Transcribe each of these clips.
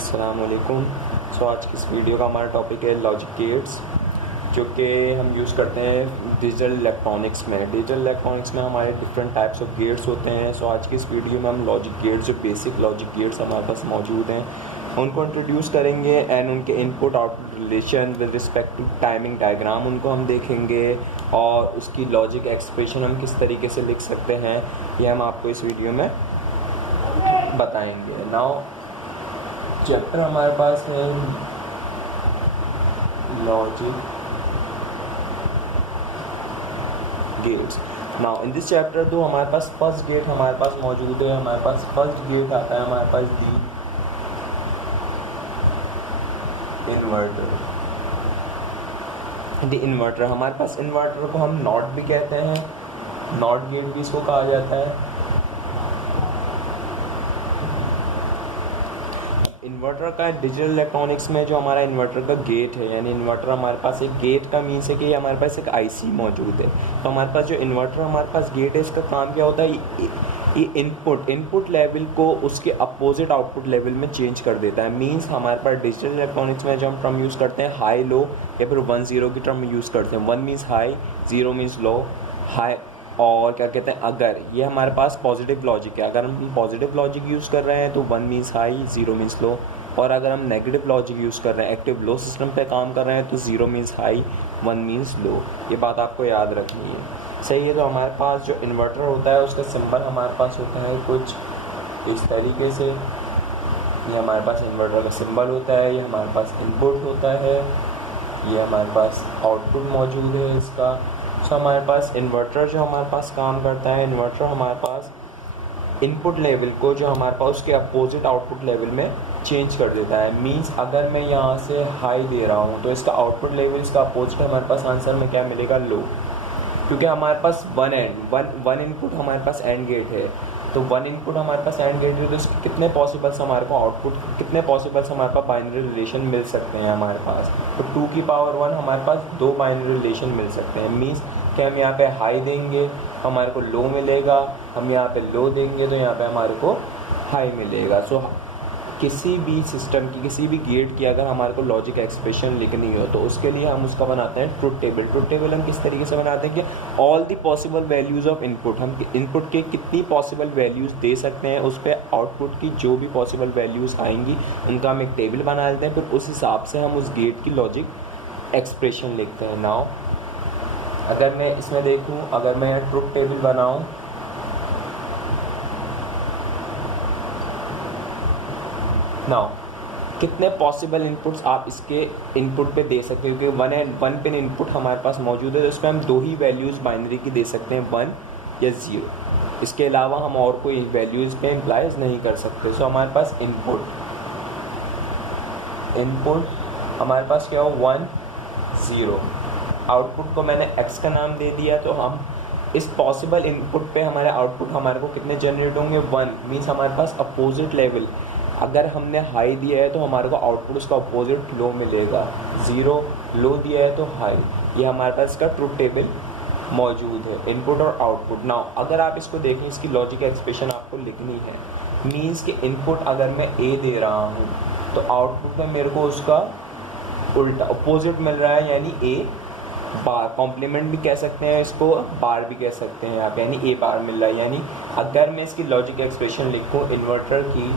अस्सलामुअलैकुम। आज की इस वीडियो का हमारा टॉपिक है लॉजिक गेट्स, जो कि हम यूज़ करते हैं डिजिटल इलेक्ट्रॉनिक्स में। डिजिटल इलेक्ट्रॉनिक्स में हमारे डिफरेंट टाइप्स ऑफ गेट्स होते हैं। आज की इस वीडियो में हम लॉजिक गेट्स, जो बेसिक लॉजिक गेट्स हमारे पास मौजूद हैं, उनको इंट्रोड्यूस करेंगे एंड उनके input output relation with respect to timing diagram उनको हम देखेंगे, और उसकी लॉजिक एक्सप्रेशन हम किस तरीके से लिख सकते हैं ये हम आपको इस वीडियो में बताएंगे। नाउ चैप्टर हमारे पास है logic gates. Now in this chapter दो हमारे पास फर्स्ट गेट हमारे पास मौजूद है। हमारे पास फर्स्ट गेट आता है हमारे पास दी इन्वर्टर। हमारे पास इन्वर्टर को हम नॉट भी कहते हैं, नॉट गेट भी इसको कहा जाता है। इन्वर्टर का डिजिटल इलेक्ट्रॉनिक्स में जो हमारा इन्वर्टर का गेट है, यानी इन्वर्टर हमारे पास एक गेट का मीन्स है कि हमारे पास एक आईसी मौजूद है। तो हमारे पास जो इन्वर्टर हमारे पास गेट है, इसका काम क्या होता है, ये इनपुट लेवल को उसके अपोजिट आउटपुट लेवल में चेंज कर देता है। मींस हमारे पास डिजिटल इलेक्ट्रॉनिक्स में जो हम टर्म यूज़ करते हैं हाई लो, या फिर 1 0 की टर्म यूज़ करते हैं। 1 means high, 0 means low, high और क्या कहते हैं अगर, ये हमारे पास पॉजिटिव लॉजिक है। अगर हम पॉजिटिव लॉजिक यूज़ कर रहे हैं तो 1 मीन्स हाई, 0 मीन्स लो, और अगर हम नेगेटिव लॉजिक यूज़ कर रहे हैं, एक्टिव लो सिस्टम पे काम कर रहे हैं, तो 0 मीन्स हाई, 1 मीन्स लो। ये बात आपको याद रखनी है, सही है। तो हमारे पास जो इन्वर्टर होता है उसका सिंबल हमारे पास होता है कुछ इस तरीके से। ये हमारे पास इन्वर्टर का सिंबल होता है, ये हमारे पास इनपुट होता है, ये हमारे पास आउटपुट मौजूद है इसका। हमारे पास इन्वर्टर जो हमारे पास काम करता है, इन्वर्टर हमारे पास इनपुट लेवल को जो हमारे पास उसके अपोजिट आउटपुट लेवल में चेंज कर देता है। मींस अगर मैं यहाँ से हाई दे रहा हूँ तो इसका आउटपुट लेवल, इसका अपोजिट हमारे पास आंसर में क्या मिलेगा, लो, क्योंकि हमारे पास वन इनपुट हमारे पास एंड गेट है। तो 1 इनपुट हमारे पास एंड गेट है, तो इसके कितने पॉसिबल्स हमारे को आउटपुट, कितने पॉसिबल्स हमारे पास बाइनरी रिलेशन मिल सकते हैं हमारे पास। तो 2 की पावर 1 हमारे पास 2 बाइनरी रिलेशन मिल सकते हैं। मीन्स कि हम यहाँ पे हाई देंगे हमारे को लो मिलेगा, हम यहाँ पे लो देंगे तो यहाँ पे हमारे को हाई मिलेगा। किसी भी सिस्टम की, किसी भी गेट की अगर हमारे को लॉजिक एक्सप्रेशन लिखनी हो तो उसके लिए हम उसका बनाते हैं ट्रुथ टेबल। ट्रुथ टेबल हम किस तरीके से बनाते हैं कि all the possible values of input, हम इनपुट के कितनी पॉसिबल वैल्यूज़ दे सकते हैं, उस पर आउटपुट की जो भी पॉसिबल वैल्यूज़ आएंगी उनका हम एक टेबल बना लेते हैं। फिर उस हिसाब से हम उस गेट की लॉजिक एक्सप्रेशन लिखते हैं। नाउ अगर मैं इसमें देखूँ, अगर मैं ट्रुथ टेबल बनाऊँ, नाउ कितने पॉसिबल इनपुट्स आप इसके इनपुट पे दे सकते हो, क्योंकि 1 पिन इनपुट हमारे पास मौजूद है, तो इसमें हम 2 ही वैल्यूज़ बाइनरी की दे सकते हैं, 1 या 0। इसके अलावा हम और कोई वैल्यूज़ पे इम्प्लाइज नहीं कर सकते। हमारे पास इनपुट हमारे पास क्या हो, 1 0। आउटपुट को मैंने x का नाम दे दिया, तो हम इस पॉसिबल इनपुट पे हमारे आउटपुट हमारे को कितने जनरेट होंगे, 1 मीन्स हमारे पास अपोजिट लेवल। अगर हमने हाई दिया है तो हमारे को आउटपुट उसका अपोजिट लो मिलेगा, 0 लो दिया है तो हाई। ये हमारे पास इसका ट्रुथ टेबल मौजूद है, इनपुट और आउटपुट। नाउ अगर आप इसको देखें, इसकी लॉजिक एक्सप्रेशन आपको लिखनी है। मीन्स कि इनपुट अगर मैं ए दे रहा हूँ तो आउटपुट में मेरे को उसका उल्टा अपोजिट मिल रहा है, यानी ए बार। कॉम्प्लीमेंट भी कह सकते हैं इसको, बार भी कह सकते हैं आप, यानी ए बार मिल रहा है। यानी अगर मैं इसकी लॉजिक एक्सप्रेशन लिखूँ इन्वर्टर की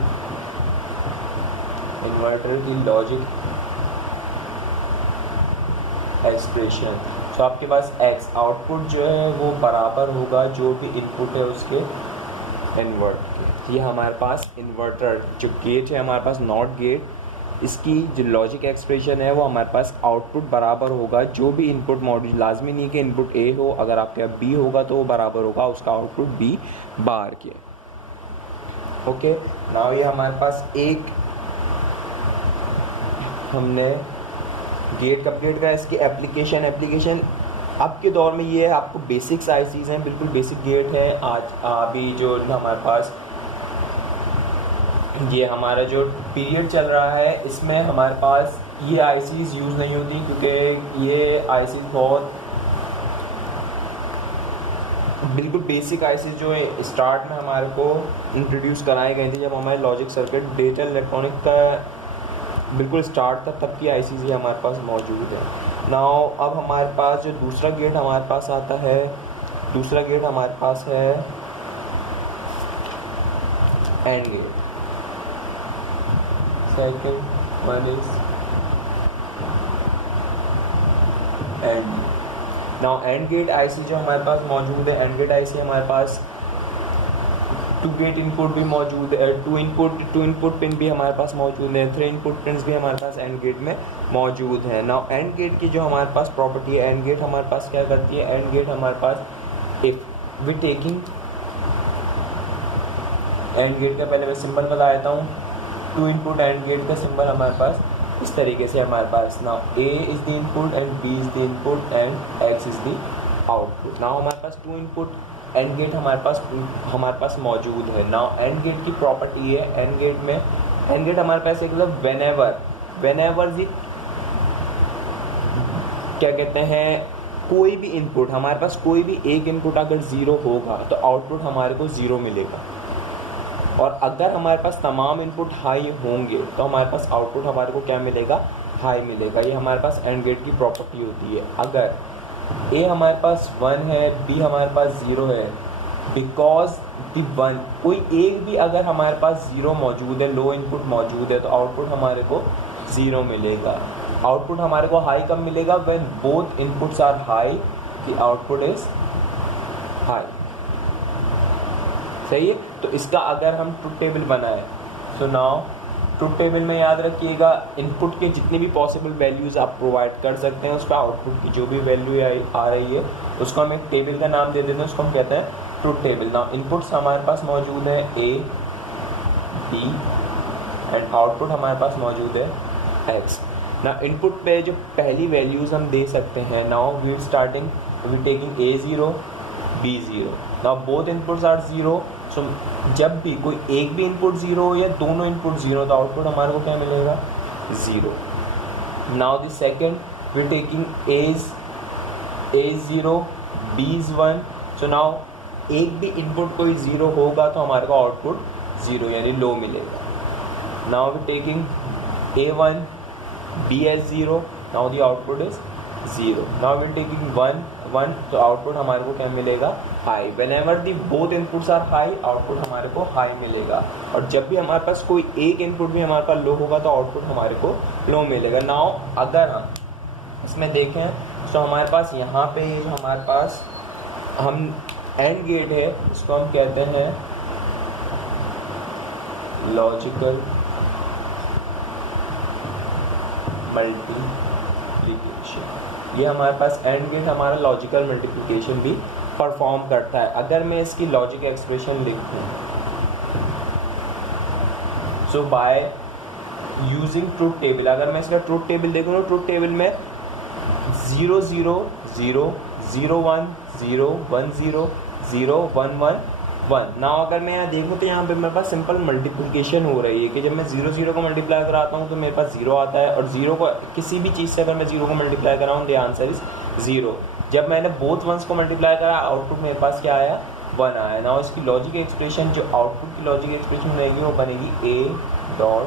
लॉजिक एक्सप्रेशन, तो आपके पास x आउटपुट जो है वो बराबर होगा जो भी इनपुट है उसके इन्वर्ट के। ये हमारे पास इन्वर्टर जो गेट है हमारे पास नॉट गेट, इसकी जो लॉजिक एक्सप्रेशन है वो हमारे पास आउटपुट बराबर होगा जो भी इनपुट मॉड्यूल। लाजमी नहीं कि इनपुट ए हो, अगर आपके यहाँ बी होगा तो वो बराबर होगा उसका आउटपुट बी बार के। ओके, नाउ ये हमारे पास एक हमने गेट कंप्लीट करा। इसकी एप्लीकेशन अब के दौर में ये है, आपको बेसिक्स आईसीज़ हैं, बिल्कुल बेसिक गेट है। आज अभी जो हमारे पास ये हमारा जो पीरियड चल रहा है, इसमें हमारे पास ये आईसीज़ यूज़ नहीं होती, क्योंकि ये आईसीज़ बहुत बिल्कुल बेसिक आईसीज़ जो स्टार्ट में हमारे को इंट्रोड्यूस कराए गए थे जब हमारे लॉजिक सर्किट डिजिटल इलेक्ट्रॉनिक का बिल्कुल स्टार्ट था तब की आईसीसी हमारे पास मौजूद है। नाउ अब हमारे पास जो दूसरा गेट हमारे पास आता है, दूसरा गेट हमारे पास है and gate. Second one is AND. Now AND gate IC जो हमारे पास मौजूद है, एंड गेट आईसी हमारे पास 2 गेट इनपुट भी मौजूद है, 2 इनपुट पिन भी हमारे पास मौजूद है, 3 इनपुट पिन भी हमारे पास एंड गेट में मौजूद है। नाउ एंड गेट की जो हमारे पास प्रॉपर्टी है, एंड गेट हमारे पास क्या करती है, एंड गेट हमारे पास if we taking and gate का पहले मैं सिंबल बता देता हूँ। 2 इनपुट एंड गेट का सिंबल हमारे पास इस तरीके से हमारे पास, now A is the input and B is the input and X is the output. Now हमारे पास 2 इनपुट एंड गेट हमारे पास मौजूद है। नाउ एंड गेट की प्रॉपर्टी है, एंड गेट में एंड गेट हमारे पास एक मतलब व्हेनेवर दी क्या कहते हैं, कोई भी इनपुट हमारे पास, कोई भी एक इनपुट अगर 0 होगा तो आउटपुट हमारे को 0 मिलेगा, और अगर हमारे पास तमाम इनपुट हाई होंगे तो हमारे पास आउटपुट हमारे को क्या मिलेगा, हाई मिलेगा। ये हमारे पास एंड गेट की प्रॉपर्टी होती है। अगर ए हमारे पास 1 है, बी हमारे पास 0 है, बिकॉज दी 1 कोई एक भी अगर हमारे पास 0 मौजूद है, लो इनपुट मौजूद है, तो आउटपुट हमारे को 0 मिलेगा। आउटपुट हमारे को हाई कब मिलेगा, when both inputs are high, the output is high. सही है। तो इसका अगर हम ट्रुथ टेबल बनाए, सो नाउ ट्रुथ टेबल में याद रखिएगा इनपुट के जितनी भी पॉसिबल वैल्यूज़ आप प्रोवाइड कर सकते हैं, उसका आउटपुट की जो भी वैल्यू आ रही है उसको हम एक टेबल का नाम दे देते हैं, उसको हम कहते हैं ट्रुथ टेबल। नाउ इनपुट्स हमारे पास मौजूद है ए, बी एंड आउटपुट हमारे पास मौजूद है एक्स। ना इनपुट पे जो पहली वैल्यूज़ हम दे सकते हैं, now we starting we taking A 0 B 0। Now both inputs are 0, so जब भी कोई एक भी इनपुट 0 हो या दोनों इनपुट 0 तो आउटपुट हमारे को क्या मिलेगा, 0। Now the second we taking A 0 B 1, so now एक भी इनपुट कोई 0 होगा तो हमारे को आउटपुट 0 यानी लो मिलेगा। Now we taking A1 B as 0, now the output is 0। Now we taking 1 तो आउटपुट हमारे को क्या मिलेगा, high. Whenever the both inputs are high, output हमारे को हाई मिलेगा, और जब भी हमारे पास कोई एक इनपुट भी हमारे पास लो होगा तो आउटपुट हमारे को लो मिलेगा। नाउ अगर हम इसमें देखें तो हमारे पास यहाँ पे जो हमारे पास हम एंड गेट है इसको हम कहते हैं लॉजिकल मल्टीप्लिकेशन। ये हमारे पास एंड गेट हमारा लॉजिकल मल्टीप्लिकेशन भी परफॉर्म करता है। अगर मैं इसकी लॉजिक एक्सप्रेशन लिखूँ, सो बाय यूजिंग ट्रुथ टेबल, अगर मैं इसका ट्रुथ टेबल देखूँ तो ट्रुथ टेबल में 0 0 0 0 1 0 1 0 0 1 1 1। ना अगर मैं यहाँ देखूँ तो यहाँ पे मेरे पास सिंपल मल्टीप्लिकेशन हो रही है कि जब मैं 0 0 को मल्टीप्लाई कराता हूँ तो मेरे पास 0 आता है, और 0 को किसी भी चीज़ से अगर मैं 0 को मल्टीप्लाई कराऊँ तो आंसर इज 0। जब मैंने बोथ वंस को मल्टीप्लाई करा आउटपुट मेरे पास क्या आया, 1 आया। ना इसकी लॉजिक एक्सप्रेशन, जो आउटपुट की लॉजिक एक्सप्रेशन रहेगी वो बनेगी A dot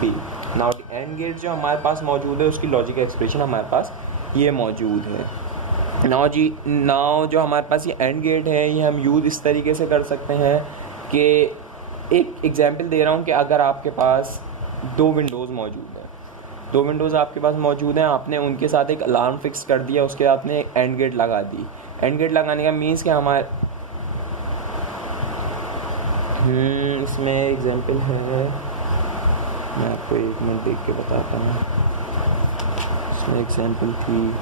B। Now AND gate जो हमारे पास मौजूद है उसकी लॉजिक एक्सप्रेशन हमारे पास ये मौजूद है। नाउ जो हमारे पास ये एंड गेट है ये हम यूज़ इस तरीके से कर सकते हैं कि एक एग्जांपल दे रहा हूँ कि अगर आपके पास 2 विंडोज़ मौजूद हैं, 2 विंडोज़ आपके पास मौजूद हैं, आपने उनके साथ एक अलार्म फिक्स कर दिया, उसके बाद आपने एक एंड गेट लगा दी। एंड गेट लगाने का मीन्स कि हमारे इसमें एग्जांपल है, मैं आपको 1 मिनट देख के बताता हूँ। इसमें एग्जांपल थी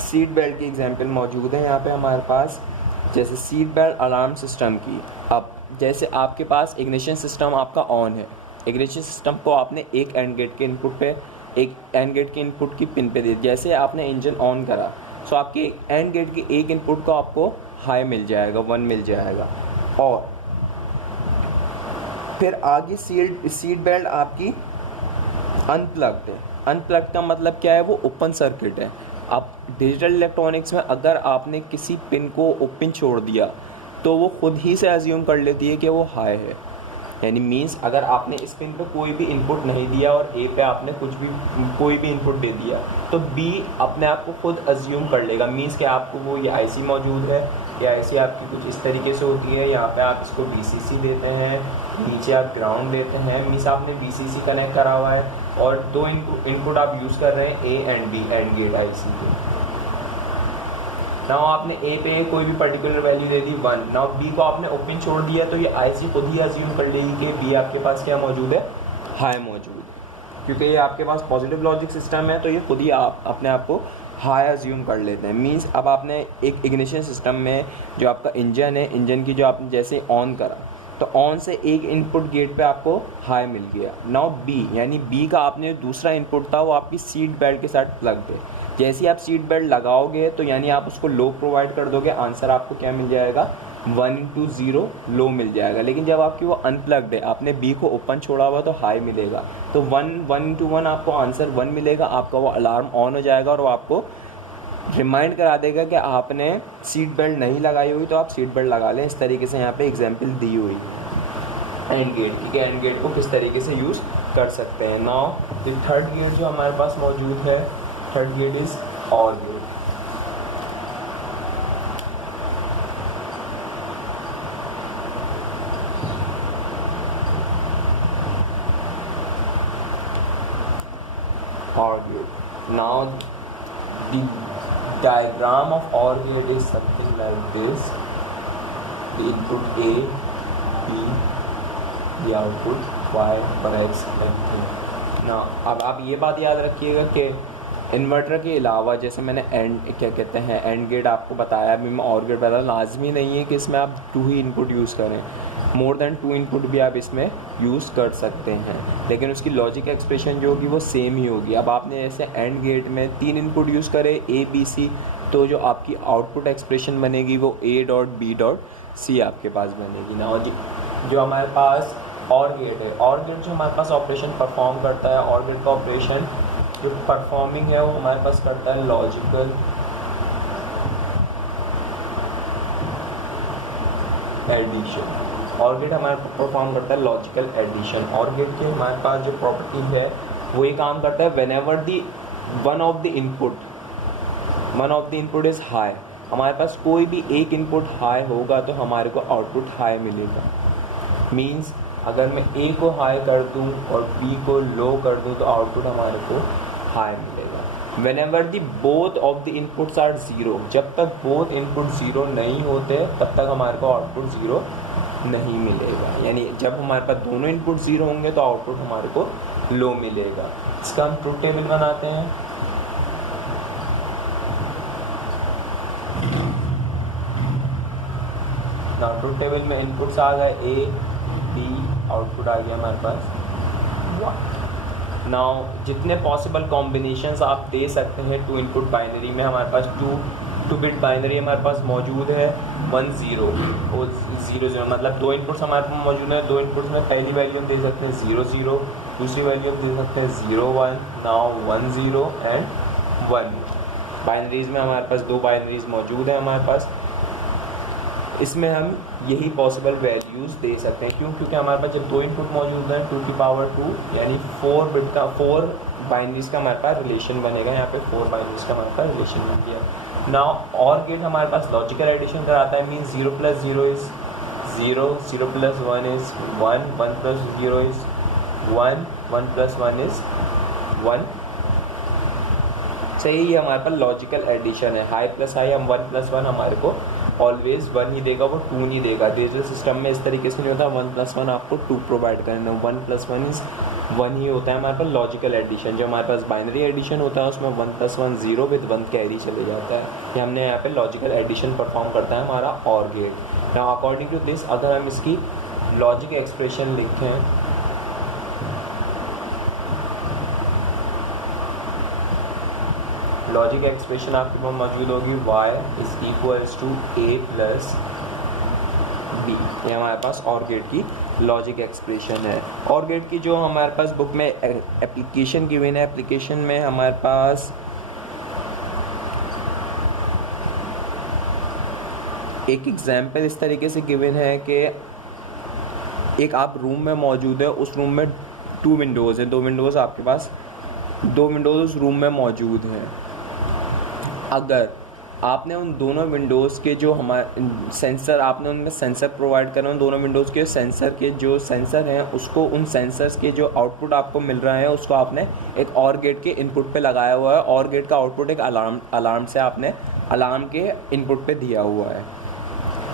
सीट बेल्ट की एग्जांपल मौजूद है यहाँ पे हमारे पास। जैसे सीट बेल्ट अलार्म सिस्टम की, अब जैसे आपके पास इग्निशन सिस्टम आपका ऑन है, इग्निशन सिस्टम को आपने एक एंड गेट के इनपुट पे, एक एंड गेट के इनपुट की पिन पे दे दिया। जैसे आपने इंजन ऑन करा सो आपके एंड गेट के एक इनपुट को आपको हाई मिल जाएगा, 1 मिल जाएगा, और फिर आगे सीट बेल्ट आपकी अनप्लग्ड है। अनप्लग्ड का मतलब क्या है, वो ओपन सर्किट है। अब डिजिटल इलेक्ट्रॉनिक्स में अगर आपने किसी पिन को ओपन छोड़ दिया तो वो खुद ही से अज्यूम कर लेती है कि वो हाई है, यानी मीन्स अगर आपने स्क्रीन पे कोई भी इनपुट नहीं दिया और ए पे आपने कोई भी इनपुट दे दिया तो बी अपने आप को खुद अज्यूम कर लेगा। मीन्स कि आपको वो ये आईसी मौजूद है, ये आईसी आपकी कुछ इस तरीके से होती है, यहाँ पे आप इसको वीसीसी देते हैं, नीचे आप ग्राउंड देते हैं। मीन्स आपने वीसीसी कनेक्ट करा हुआ है और दो इनपुट आप यूज़ कर रहे हैं A and B, AND gate IC के। नाउ आपने ए पे कोई भी पर्टिकुलर वैल्यू दे दी 1, नाउ बी को आपने ओपन छोड़ दिया तो ये आईसी खुद ही अज्यूम कर लेगी कि बी आपके पास क्या मौजूद है, हाई मौजूद है। क्योंकि ये आपके पास पॉजिटिव लॉजिक सिस्टम है तो ये खुद ही आप अपने आप को हाई अज्यूम कर लेते हैं। मीन्स अब आपने एक इग्निशन सिस्टम में जो आपका इंजन है, इंजन की जो आपने जैसे ऑन करा तो ऑन से एक इनपुट गेट पे आपको हाई मिल गया। नाउ बी यानी बी का आपने दूसरा इनपुट था वो आपकी सीट बेल्ट के साथ प्लग है। जैसे ही आप सीट बेल्ट लगाओगे तो यानी आप उसको लो प्रोवाइड कर दोगे, आंसर आपको क्या मिल जाएगा, 1/0 लो मिल जाएगा। लेकिन जब आपकी वो अनप्लग्ड है, आपने बी को ओपन छोड़ा हुआ तो हाई मिलेगा, तो 1/1 आपको आंसर 1 मिलेगा। आपका वो अलार्म ऑन हो जाएगा और वो आपको रिमाइंड करा देगा कि आपने सीट बेल्ट नहीं लगाई हुई तो आप सीट बेल्ट लगा लें। इस तरीके से यहाँ पे एग्जाम्पल दी हुई है एंड गेट, ठीक है, एंड गेट को किस तरीके से यूज़ कर सकते हैं। नाउ ये थर्ड गेट जो हमारे पास मौजूद है, थर्ड गेट इज और gate. OR gate. Now the diagram of OR gate is something like this. The input A, B, the output Y for X and T. Now अब आप ये बात याद रखिएगा कि इन्वर्टर के अलावा जैसे मैंने एंड गेट आपको बताया, अभी मैं और गेट बताया, लाजमी नहीं है कि इसमें आप 2 ही इनपुट यूज़ करें, मोर देन 2 इनपुट भी आप इसमें यूज़ कर सकते हैं, लेकिन उसकी लॉजिक एक्सप्रेशन जो होगी वो सेम ही होगी। अब आपने जैसे एंड गेट में 3 इनपुट यूज़ करे ए बी सी, तो जो आपकी आउटपुट एक्सप्रेशन बनेगी वो A.B.C आपके पास बनेगी ना। और जो हमारे पास और गेट है, और गेट जो हमारे पास ऑपरेशन परफॉर्म करता है, और गेट का ऑपरेशन जो परफॉर्मिंग है वो हमारे पास करता है लॉजिकल एडिशन। और गेट हमारे पास परफॉर्म करता है लॉजिकल एडिशन। और गेट के हमारे पास जो प्रॉपर्टी है वो ये काम करता है whenever the one of the input is high, हमारे पास कोई भी एक इनपुट हाई होगा तो हमारे को आउटपुट हाई मिलेगा। मीन्स अगर मैं ए को हाई कर दूं और बी को लो कर दूं तो आउटपुट हमारे को हाई मिलेगा। Whenever the both of the inputs are zero, जब तक बोथ इनपुट ज़ीरो नहीं होते तब तक हमारे को आउटपुट ज़ीरो नहीं मिलेगा। यानी जब हमारे पास दोनों इनपुट ज़ीरो होंगे तो आउटपुट हमारे को लो मिलेगा। इसका हम ट्रुथ टेबल बनाते हैं। ना ट्रुथ टेबल में इनपुट्स आ गए ए बी, आउटपुट आ गया हमारे पास 1। नाउ जितने पॉसिबल कॉम्बिनेशंस आप दे सकते हैं 2 इनपुट बाइनरी में, हमारे पास 2 बिट बाइनरी हमारे पास मौजूद है 1 0 और 0 0, मतलब 2 इनपुट्स हमारे पास मौजूद है। 2 इनपुट्स में पहली वैल्यू हम दे सकते हैं 0 0, दूसरी वैल्यू हम दे सकते हैं 0 1, नाउ 1 0 एंड 1। बाइनरीज में हमारे पास 2 बाइनरीज मौजूद है हमारे पास, इसमें हम यही पॉसिबल वैल्यूज़ दे सकते हैं। क्यों? क्योंकि हमारे पास जब 2 इनपुट मौजूद हैं 2 की पावर 2 यानी 4 बिट का 4 बाइनरीज का हमारे पास रिलेशन बनेगा। यहाँ पे 4 बाइनरीज का हमारे पास रिलेशन बन गया। नाउ और गेट हमारे पास लॉजिकल एडिशन कराता है, means 0 + 0 is 0, 0 + 1 is 1, 1 + 0 is 1, 1 + 1 is 1। सही है, हमारे पास लॉजिकल एडिशन है। हाई प्लस हाई हम 1 + 1 हमारे को ऑलवेज 1 ही देगा, वो 2 नहीं देगा। डिजिटल सिस्टम में इस तरीके से नहीं होता, 1 + 1 आपको 2 प्रोवाइड करना, 1 + 1 इज़ 1 ही होता है हमारे पास लॉजिकल एडिशन। जो हमारे पास बाइनरी एडिशन होता है उसमें 1 + 1 0 विद 1 कैरी चले जाता है। ये हमने यहाँ पे लॉजिकल एडिशन परफॉर्म करता है हमारा OR gate. Now according to this अगर हम इसकी लॉजिक एक्सप्रेशन लिखें, लॉजिक एक्सप्रेशन आपके पास मौजूद होगी y = a + b। ये हमारे पास और गेट की लॉजिक एक्सप्रेशन है। और गेट की जो हमारे पास बुक में एप्लीकेशन गिवन है, एप्लीकेशन में हमारे पास एक एग्जाम्पल इस तरीके से गिवन है कि एक आप रूम में मौजूद है, उस रूम में 2 विंडोज़ हैं, 2 विंडोज़ आपके पास, 2 विंडोज़ उस रूम में मौजूद हैं। अगर आपने उन दोनों विंडोज़ के जो हमारे सेंसर, आपने उनमें सेंसर प्रोवाइड करना, उन दोनों विंडोज़ के सेंसर के जो सेंसर हैं उसको, उन सेंसर्स के जो आउटपुट आपको मिल रहा है उसको आपने एक और गेट के इनपुट पे लगाया हुआ है, और गेट का आउटपुट एक अलार्म से आपने अलार्म के इनपुट पे दिया हुआ है।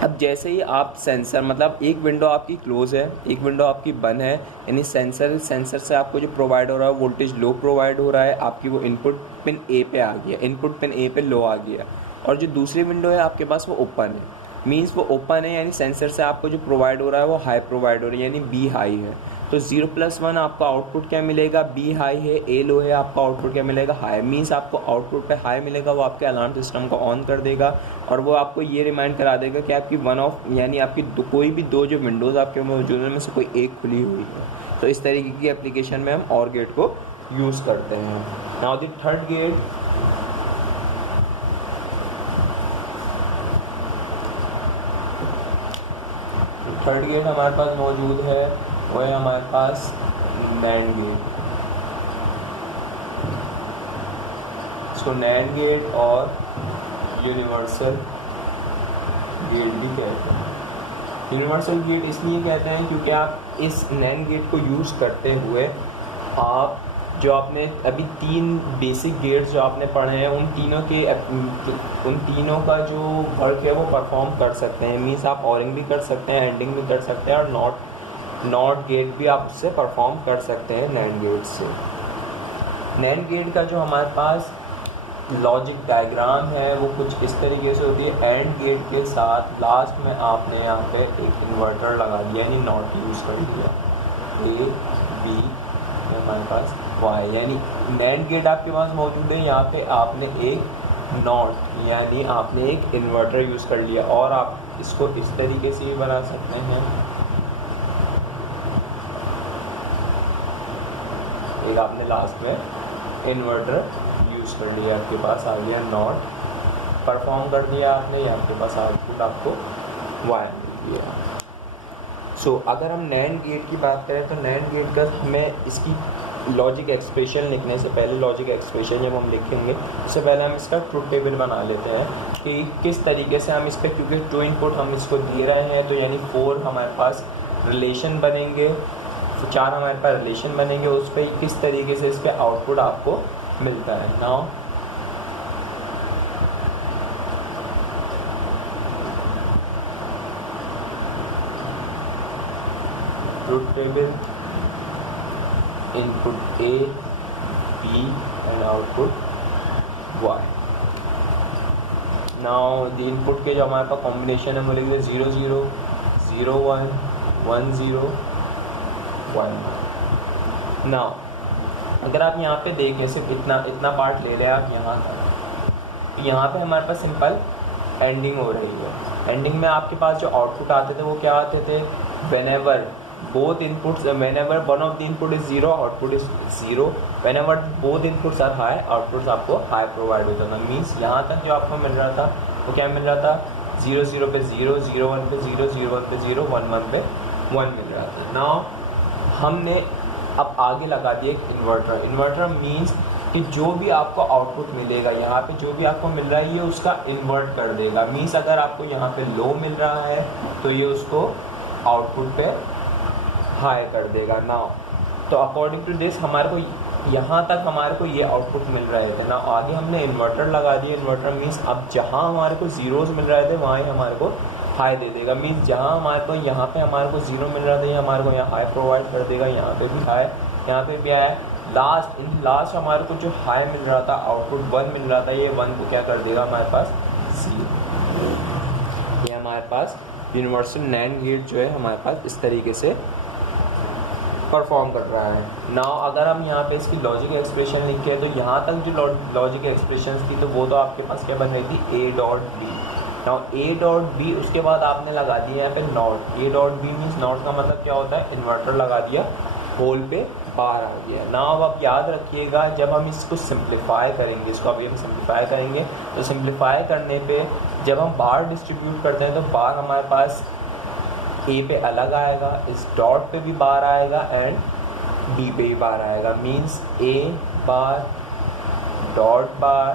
अब जैसे ही आप सेंसर, मतलब एक विंडो आपकी क्लोज़ है, एक विंडो आपकी बंद है, यानी सेंसर से आपको जो प्रोवाइड हो रहा है वोल्टेज लो प्रोवाइड हो रहा है, आपकी वो इनपुट पिन ए पे आ गया, इनपुट पिन ए पे लो आ गया, और जो दूसरी विंडो है आपके पास वो ओपन है, मीन्स वो ओपन है, यानी सेंसर से आपको जो प्रोवाइड हो रहा है वो हाई प्रोवाइड हो रही है, यानी बी हाई है। तो 0+1 आपका आउटपुट क्या मिलेगा, बी हाई है, ए लो है, आपका आउटपुट क्या मिलेगा, हाई। मीन्स आपको आउटपुट पे हाई मिलेगा, वो आपके अलार्म सिस्टम को ऑन कर देगा, और वो आपको ये रिमाइंड करा देगा कि आपकी वन ऑफ, यानी आपकी कोई भी 2 जो विंडोज़ आपके मौजूद है में से कोई एक खुली हुई है। तो इस तरीके की एप्लीकेशन में हम और गेट को यूज़ करते हैं। नाउ द थर्ड गेट, हमारे पास मौजूद है वो है हमारे पास नैंड गेट। इसको नैंड गेट और यूनिवर्सल गेट भी कहते हैं। यूनिवर्सल गेट इसलिए कहते हैं क्योंकि आप इस नैंड गेट को यूज़ करते हुए आप जो आपने अभी 3 बेसिक गेट्स जो आपने पढ़े हैं उन तीनों का जो वर्क है वो परफॉर्म कर सकते हैं। मीन्स आप ऑरिंग भी कर सकते हैं, एंडिंग भी कर सकते हैं, और नॉट गेट भी आप उससे परफॉर्म कर सकते हैं नैंड गेट से। नैंड गेट का जो हमारे पास लॉजिक डायग्राम है वो कुछ इस तरीके से होती है। एंड गेट के साथ लास्ट में आपने यहाँ पे एक इन्वर्टर लगा दिया, यानी नॉट यूज़ कर दिया, ए बी हमारे पास वाई, यानी नैंड गेट आपके पास मौजूद है, यहाँ पे आपने एक नॉट यानी आपने एक इन्वर्टर यूज़ कर लिया। और आप इसको इस तरीके से भी बना सकते हैं, एक आपने लास्ट में इन्वर्टर यूज़ कर लिया, आपके पास आ गया नॉट, परफॉर्म कर दिया आपने, ये आपके पास आउटपुट आपको वाई मिल गया। सो अगर हम नैंड गेट की बात करें तो नैंड गेट का हमें इसकी लॉजिक एक्सप्रेशन लिखने से पहले, लॉजिक एक्सप्रेशन जब हम लिखेंगे उससे पहले हम इसका ट्रुथ टेबल बना लेते हैं कि किस तरीके से हम इस पर, क्योंकि 2 इनपुट हम इसको दे रहे हैं तो यानी 4 हमारे पास रिलेशन बनेंगे, 4 हमारे पास रिलेशन बनेंगे, उस पर किस तरीके से इस पर आउटपुट आपको मिलता है। Now truth table, input A B and output Y. Now the input के जो हमारे पास कॉम्बिनेशन है वो लिख 0 0 0 1 1 0 1। नाउ अगर आप यहाँ पे देखें, सिर्फ इतना पार्ट ले लें आप यहाँ तक, यहाँ पे हमारे पास सिंपल एंडिंग हो रही है। एंडिंग में आपके पास जो आउटपुट आते थे वो क्या आते थे, whenever both inputs, whenever one of the input is 0 output is 0, whenever both inputs are high outputs आपको high provide होता था। मीन्स यहाँ तक जो आपको मिल रहा था वो क्या मिल रहा था, 0 0 पे 0, 0 1 पे 0, 0 1 पे 0, 1 1 पे 1 मिल रहा था। नाउ हमने अब आगे लगा दिया एक इन्वर्टर। इन्वर्टर मीन्स कि जो भी आपको आउटपुट मिलेगा यहाँ पे, जो भी आपको मिल रहा है ये उसका इन्वर्ट कर देगा। मीन्स अगर आपको यहाँ पे लो मिल रहा है तो ये उसको आउटपुट पे हाई कर देगा। नाउ तो अकॉर्डिंग टू दिस हमारे को यहाँ तक हमारे को ये आउटपुट मिल रहे थे ना, आगे हमने इन्वर्टर लगा दिया। इन्वर्टर मीन्स अब जहाँ हमारे को ज़ीरोज़ मिल रहे थे वहाँ ही हमारे को हाई दे देगा। मीन्स जहाँ हमारे को यहाँ पे हमारे को 0 मिल रहा था ये हमारे को यहाँ हाई प्रोवाइड कर देगा, यहाँ पे भी हाई, यहाँ पे भी आया। लास्ट हमारे को जो हाई मिल रहा था, आउटपुट 1 मिल रहा था, ये 1 को क्या कर देगा हमारे पास 0। ये हमारे पास यूनिवर्सल नैंड गेट जो है हमारे पास इस तरीके से परफॉर्म कर रहा है। नाउ अगर हम यहाँ पे इसकी लॉजिक एक्सप्रेशन लिखे तो यहाँ तक जो लॉजिक एक्सप्रेशन थी तो वो तो आपके पास क्या बन रही थी, A dot B. Now A dot B, उसके बाद आपने लगा दिया यहाँ पे NOT. A dot B means NOT का मतलब क्या होता है, इन्वर्टर लगा दिया, होल पे बाहर आ गया। नाउ अब आप याद रखिएगा जब हम इसको सिंप्लीफाई करेंगे, इसको अभी हम सिंप्लीफाई करेंगे तो सिंप्लीफाई करने पे जब हम बार डिस्ट्रीब्यूट करते हैं तो बार हमारे पास ए पे अलग आएगा, इस डॉट पे भी बार आएगा एंड बी पे भी बार आएगा। Means A bar dot bar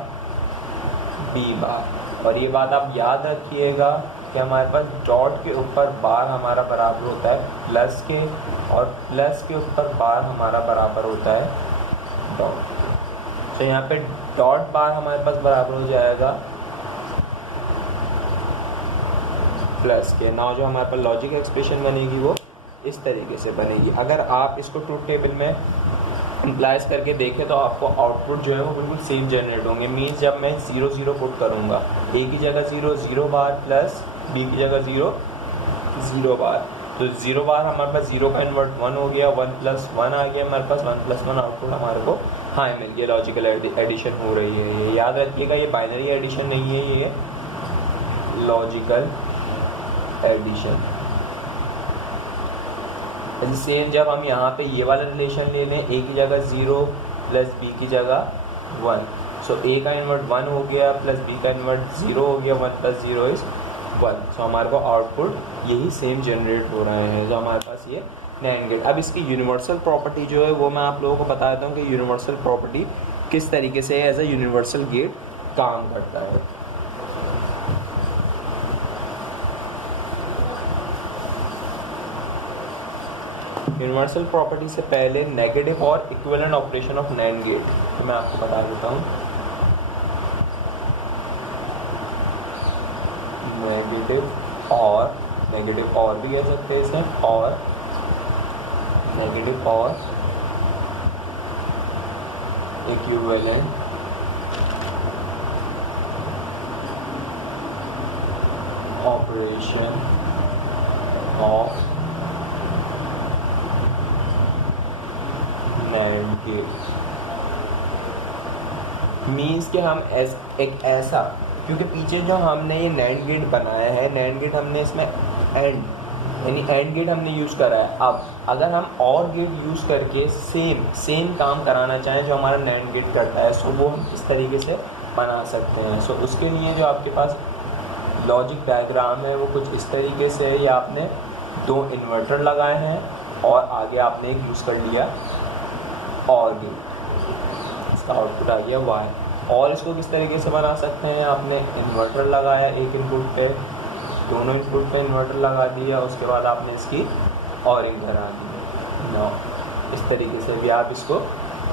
B bar. और ये बात आप याद रखिएगा कि हमारे पास डॉट के ऊपर बार हमारा बराबर होता है प्लस के, और प्लस के ऊपर बार हमारा बराबर होता है डॉट। तो यहाँ पे डॉट बार हमारे पास बराबर हो जाएगा प्लस के। नाउ जो हमारे पास लॉजिक एक्सप्रेशन बनेगी वो इस तरीके से बनेगी। अगर आप इसको ट्रूथ टेबल में इम्प्लाइज करके देखें तो आपको आउटपुट जो है वो बिल्कुल सेम जनरेट होंगे। मीन्स जब मैं 0 0 पुट करूँगा, ए की जगह 0 0 बार प्लस बी की जगह 0 0 बार, तो 0 बार हमारे पास 0 का इन्वर्ट 1 हो गया, 1 + 1 आ गया हमारे पास, 1 + 1 आउटपुट हमारे को हाई मिल गया। लॉजिकल एडिशन हो रही है। ये याद रखिएगा, ये बाइनरी एडिशन नहीं है, ये लॉजिकल एडिशन। सेम जब हम यहाँ पे ये वाला रिलेशन ले लें, ए की जगह 0 प्लस बी की जगह 1, सो ए का इन्वर्ट 1 हो गया प्लस बी का इन्वर्ट 0 हो गया, 1 + 0 = 1। सो हमारे को आउटपुट यही सेम जनरेट हो रहे हैं जो हमारे पास ये NAND गेट। अब इसकी यूनिवर्सल प्रॉपर्टी जो है वो मैं आप लोगों को बता देता हूँ कि यूनिवर्सल प्रॉपर्टी किस तरीके से एज ए यूनिवर्सल गेट काम करता है। यूनिवर्सल प्रॉपर्टी से पहले negative OR equivalent operation of NAND gate तो मैं आपको बता देता हूँ। नेगेटिव और भी कह सकते हैं इसे, और negative OR equivalent operation of NAND gate. Means कि हम एक ऐसा, क्योंकि पीछे जो हमने ये NAND गेट बनाया है, NANड गेट हमने इसमें एंड यानी एंड गेट हमने यूज़ करा है। अब अगर हम और गेट यूज़ करके सेम काम कराना चाहें जो हमारा NAND गेट करता है, सो वो हम इस तरीके से बना सकते हैं। सो उसके लिए जो आपके पास लॉजिक डायग्राम है वो कुछ इस तरीके से है। या आपने 2 इन्वर्टर लगाए हैं और आगे आपने एक यूज़ कर लिया और गेट, इसका आउटपुट आ गया Y। और इसको किस तरीके से बना सकते हैं, आपने इन्वर्टर लगाया एक इनपुट पे, दोनों इनपुट पे इन्वर्टर लगा दिया, उसके बाद आपने इसकी ऑरिंग करा दी। नो, इस तरीके से भी आप इसको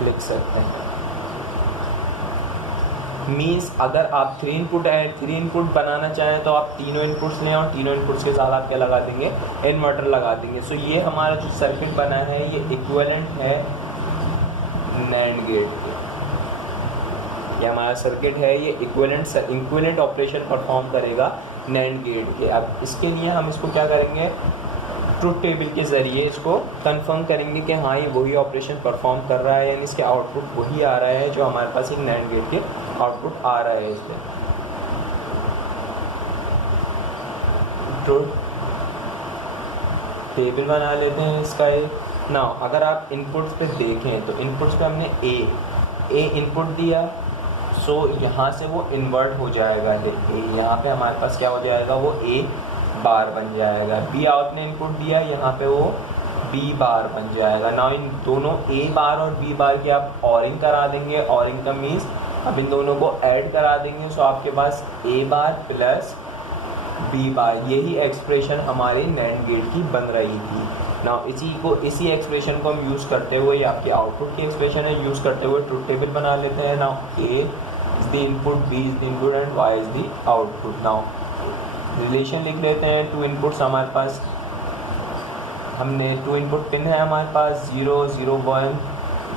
लिख सकते हैं। मीन्स अगर आप 3 इनपुट बनाना चाहें तो आप तीनों इनपुट्स लें और तीनों इनपुट्स के साथ आप क्या लगा देंगे, इन्वर्टर लगा देंगे। सो ये हमारा जो सर्किट बना है ये इक्विवेलेंट है NAND गेट के। ये हमारा सर्किट है, ये इक्विवेलेंट ऑपरेशन परफॉर्म करेगा NAND गेट के। अब इसके लिए हम इसको क्या करेंगे, ट्रूथ टेबल के ज़रिए इसको कंफर्म करेंगे कि हाँ ये वही ऑपरेशन परफॉर्म कर रहा है, यानी इसके आउटपुट वही आ रहा है जो हमारे पास एक NAND गेट के आउटपुट आ रहा है। इसमें ट्रूथ टेबल बना लेते हैं इसका एक। नाउ अगर आप इनपुट्स पे देखें तो इनपुट्स पे हमने ए इनपुट दिया, सो यहाँ से वो इन्वर्ट हो जाएगा ए, यहाँ पे हमारे पास क्या हो जाएगा, वो A बार बन जाएगा। बी आपने इनपुट दिया, यहाँ पे वो B बार बन जाएगा। नाउ इन दोनों A बार और B बार की आप ऑरिंग करा देंगे। ऑरिंग का मीन्स अब इन दोनों को ऐड करा देंगे, सो आपके पास A बार प्लस B बार, यही एक्सप्रेशन हमारी NAND गेट की बन रही थी। नाउ इसी एक्सप्रेशन को हम यूज़ करते हुए, ये आपकी आउटपुट की एक्सप्रेशन है, यूज़ करते हुए ट्रूथ टेबल बना लेते हैं। Now A is the input, B is the input and Y is the output. Now relation लिख लेते हैं। 2 इनपुट्स हमारे पास, हमने 2 इनपुट पिन है हमारे पास, 0 0 1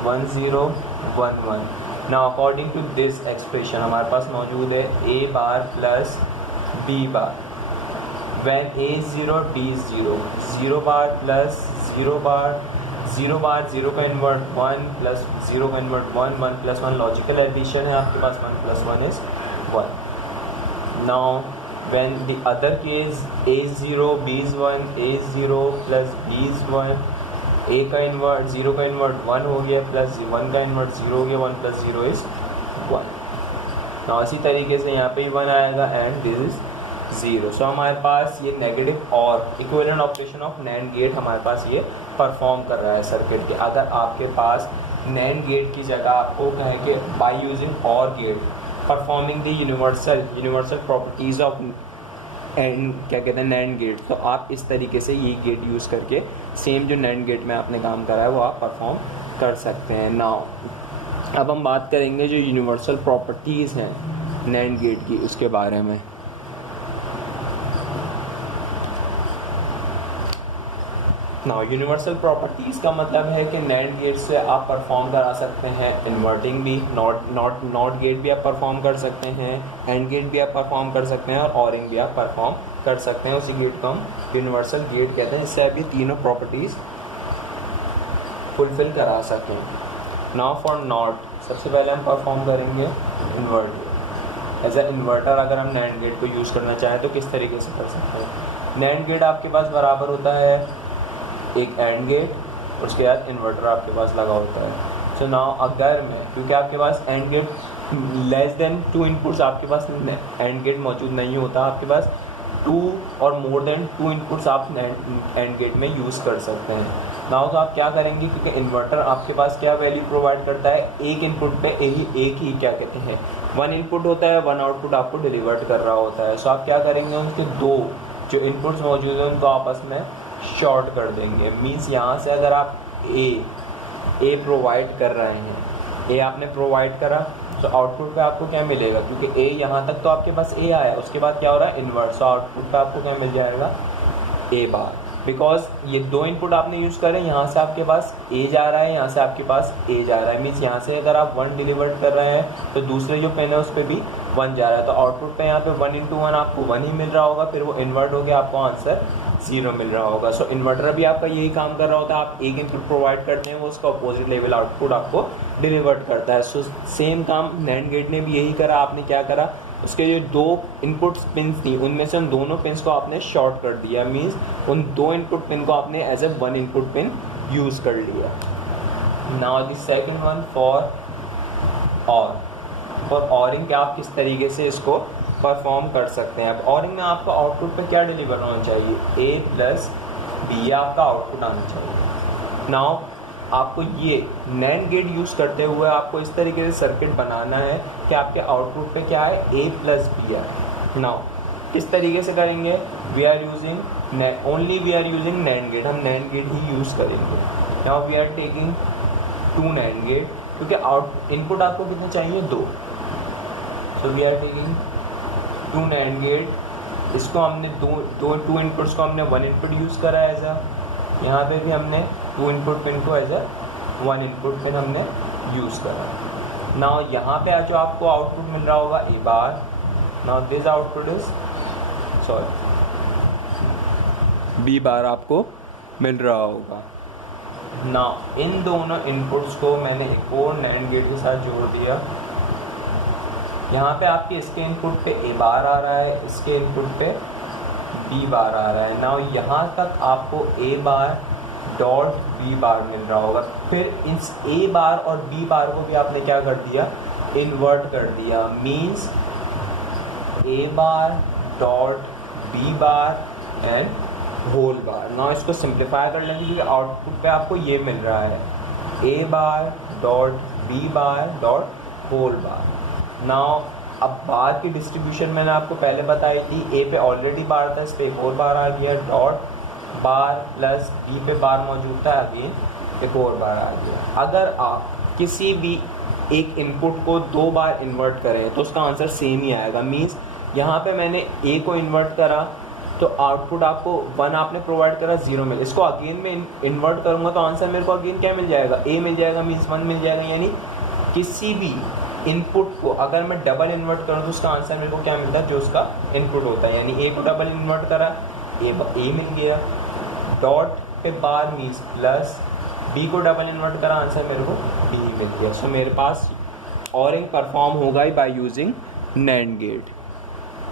1 0 1 1। Now according to this expression हमारे पास मौजूद है A bar plus B bar. When A is 0, D is 0, 0 bar plus 0 bar, 0 bar 0 का इन्वर्ट 1 प्लस 0 का इन्वर्ट 1, 1 + 1 लॉजिकल एडिशन है आपके पास, 1 + 1 is 1। Now when the other case A is 0, B is 1, A is 0 plus B is 1, A का invert 0 का invert 1 हो गया plus 1 का invert 0 हो गया, 1 + 0 is 1। Now इसी तरीके से यहाँ पे 1 आएगा एंड दिस इज 0। सो हमारे पास ये negative OR equivalent operation of NAND gate हमारे पास ये परफॉर्म कर रहा है सर्किट के। अगर आपके पास नैंड गेट की जगह आपको कहें कि by using OR gate performing the universal properties of AND क्या कहते हैं नैंड गेट, तो आप इस तरीके से ये गेट यूज़ करके सेम जो नैंड गेट में आपने काम करा है वो आप परफॉर्म कर सकते हैं। नाउ अब हम बात करेंगे जो यूनिवर्सल प्रॉपर्टीज़ हैं नैंड गेट की उसके बारे में। नाउ यूनिवर्सल प्रॉपर्टीज़ का मतलब है कि नैंड गेट से आप परफॉर्म करा सकते हैं इन्वर्टिंग भी, नॉट गेट भी आप परफॉर्म कर सकते हैं, एंड गेट भी आप परफॉर्म कर सकते हैं और ऑरिंग भी आप परफॉर्म कर सकते हैं। उसी गेट को हम यूनिवर्सल गेट कहते हैं, जिससे आप ये तीनों प्रॉपर्टीज़ फुलफिल करा सकें। नाउ फॉर नॉट, सबसे पहले हम परफॉर्म करेंगे इन्वर्ट एज ए इन्वर्टर। अगर हम नैंड गेट को यूज़ करना चाहें तो किस तरीके से कर सकते हैं। नैंड गेट आपके पास बराबर होता है एक एंड गेट, उसके बाद इन्वर्टर आपके पास लगा होता है। सो नाउ अगर मैं, क्योंकि आपके पास and gate less than 2 inputs आपके पास एंड गेट मौजूद नहीं होता, आपके पास 2 और मोर देन 2 इनपुट्स आप एंड गेट में यूज़ कर सकते हैं। नाउ तो आप क्या करेंगे, क्योंकि इन्वर्टर आपके पास क्या वैल्यू प्रोवाइड करता है, एक इनपुट पे एक ही क्या कहते हैं 1 इनपुट होता है, 1 आउटपुट आपको डिलीवर्ड कर रहा होता है। सो आप क्या करेंगे, उनके 2 जो इनपुट्स मौजूद हैं उनको आपस में शॉर्ट कर देंगे। मीन्स यहाँ से अगर आप ए प्रोवाइड कर रहे हैं, ए आपने प्रोवाइड करा तो आउटपुट पे आपको क्या मिलेगा, क्योंकि ए यहाँ तक तो आपके पास ए आया, उसके बाद क्या हो रहा है इन्वर्ट, सो आउटपुट पे आपको क्या मिल जाएगा ए बार। बिकॉज ये 2 इनपुट आपने यूज़ करे, यहाँ से आपके पास ए जा रहा है, यहाँ से आपके पास ए जा रहा है। मीन्स यहाँ से अगर आप 1 डिलीवर कर रहे हैं तो दूसरे जो पेन है उस पर भी 1 जा रहा है, तो आउटपुट पे यहाँ पे 1 × 1 आपको 1 ही मिल रहा होगा, फिर वो इन्वर्ट हो गया, आपको आंसर 0 मिल रहा होगा। सो इन्वर्टर भी आपका यही काम कर रहा होता है, आप एक इनपुट प्रोवाइड करते हैं, वो उसका अपोजिट लेवल आउटपुट आपको डिलीवर्ड करता है। सो सेम काम नैंड गेट ने भी यही करा। आपने क्या करा, उसके जो 2 इनपुट पिन्स थी उनमें से उन दोनों पिन्स को आपने शॉर्ट कर दिया। मीन्स उन 2 इनपुट पिन को आपने as A 1 input pin use कर लिया। Now the second one for ORing क्या आप किस तरीके से इसको परफॉर्म कर सकते हैं। अब ऑरिंग में आपको आउटपुट पे क्या डिलीवर होना चाहिए, A + B आपका आउटपुट आना चाहिए। नाउ आपको ये नैंड गेट यूज़ करते हुए आपको इस तरीके से सर्किट बनाना है कि आपके आउटपुट पे क्या है A + B है। नाउ किस तरीके से करेंगे, we are using NAND gate, हम नैंड गेट ही यूज़ करेंगे। Now we are taking 2 NAND gate, क्योंकि इनपुट आपको कितने चाहिए 2, so we are taking 2 NAND gate. इसको हमने दो इनपुट्स को हमने 1 इनपुट यूज़ करा है एज अ, यहाँ पे भी हमने 2 इनपुट पिन को एज अ 1 इनपुट पिन हमने यूज़ करा। नाउ यहाँ पे जो आपको आउटपुट मिल रहा होगा A bar, now this output is B bar आपको मिल रहा होगा। नाउ इन दोनों इनपुट्स को मैंने एक और नैंड गेट के साथ जोड़ दिया। यहाँ पे आपके इसके इनपुट पे ए बार आ रहा है, इसके इनपुट पे बी बार आ रहा है। नाउ यहाँ तक आपको ए बार डॉट बी बार मिल रहा होगा। फिर इस ए बार और बी बार को भी आपने क्या कर दिया, इन्वर्ट कर दिया। Means A bar dot B bar and whole bar. Now इसको सिंप्लीफाई कर लेंगे क्योंकि आउटपुट पे आपको ये मिल रहा है A bar dot B bar dot whole bar. Now अब बार की डिस्ट्रीब्यूशन मैंने आपको पहले बताई थी, ए पे ऑलरेडी बार था, इस पे एक और बार आ गया, डॉट बार प्लस बी पे बार मौजूद था, अगेन एक और बार आ गया। अगर आप किसी भी एक इनपुट को 2 बार इन्वर्ट करें तो उसका आंसर सेम ही आएगा। मीन्स यहाँ पे मैंने ए को इन्वर्ट करा तो आउटपुट आपको 1 आपने प्रोवाइड करा, 0 मिल। इसको अगेन मैं इन्वर्ट करूँगा तो आंसर मेरे को अगेन क्या मिल जाएगा, ए मिल जाएगा, मीन्स 1 मिल जाएगा। यानी किसी भी इनपुट को अगर मैं डबल इन्वर्ट करूँ तो उसका आंसर मेरे को क्या मिलता है, जो उसका इनपुट होता है। यानी ए को डबल इन्वर्ट करा, ए मिल गया, डॉट पे बार मीन्स प्लस, बी को डबल इन्वर्ट करा, आंसर मेरे को बी मिल गया। सो मेरे पास ऑरिंग परफॉर्म होगा ही by using NAND gate.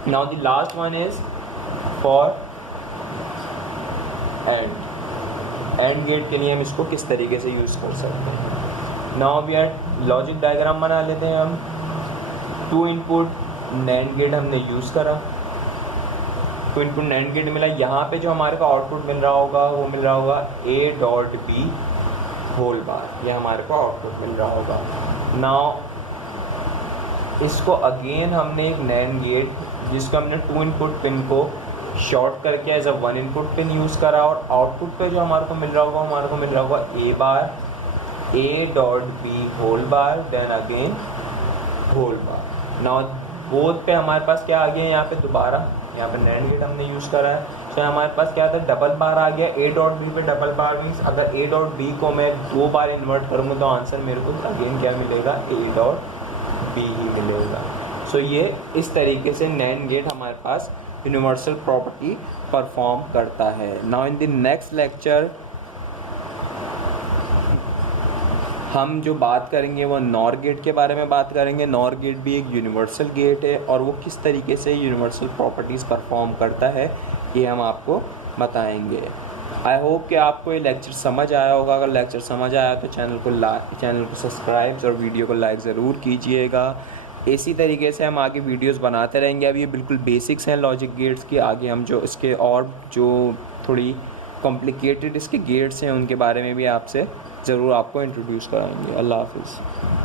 Now the last one is for and gate के लिए हम इसको किस तरीके से यूज़ कर सकते हैं। Now we are logic diagram बना लेते हैं हम। 2 इनपुट नैंड गेट हमने यूज़ करा, टू इनपुट नैंड गेट मिला। यहाँ पे जो हमारे को आउटपुट मिल रहा होगा वो मिल रहा होगा A dot B whole bar, ये हमारे को आउटपुट मिल रहा होगा। नाउ इसको अगेन हमने एक नैंड गेट जिसको हमने 2 इनपुट पिन को शॉर्ट करके as a 1 input pin use करा, और आउटपुट पे जो हमारे को मिल रहा होगा हमारे को मिल रहा होगा A bar A dot B whole bar then again whole bar. Now both पे हमारे पास क्या आ गया यहाँ पे दोबारा, यहाँ पे नैंड गेट हमने यूज़ करा है, तो हमारे पास क्या था डबल बार आ गया। ए डॉट बी पे डबल बार मीन्स अगर ए डॉट बी को मैं 2 बार इन्वर्ट करूँगा तो आंसर मेरे को अगेन क्या मिलेगा, ए डॉट बी ही मिलेगा। सो ये इस तरीके से नैंड गेट हमारे पास यूनिवर्सल प्रॉपर्टी परफॉर्म करता है। Now in the next lecture हम जो बात करेंगे वो नॉर गेट के बारे में बात करेंगे। नॉर गेट भी एक यूनिवर्सल गेट है और वो किस तरीके से यूनिवर्सल प्रॉपर्टीज़ परफॉर्म करता है ये हम आपको बताएंगे। आई होप कि आपको ये लेक्चर समझ आया होगा। अगर लेक्चर समझ आया तो चैनल को सब्सक्राइब और वीडियो को लाइक ज़रूर कीजिएगा। इसी तरीके से हम आगे वीडियोस बनाते रहेंगे। अब ये बिल्कुल बेसिक्स हैं लॉजिक गेट्स की, आगे हम जो इसके और जो थोड़ी कॉम्प्लिकेटेड इसके गेट्स हैं उनके बारे में भी आपसे ज़रूर आपको इंट्रोड्यूस कराएंगे। अल्लाह हाफिज़।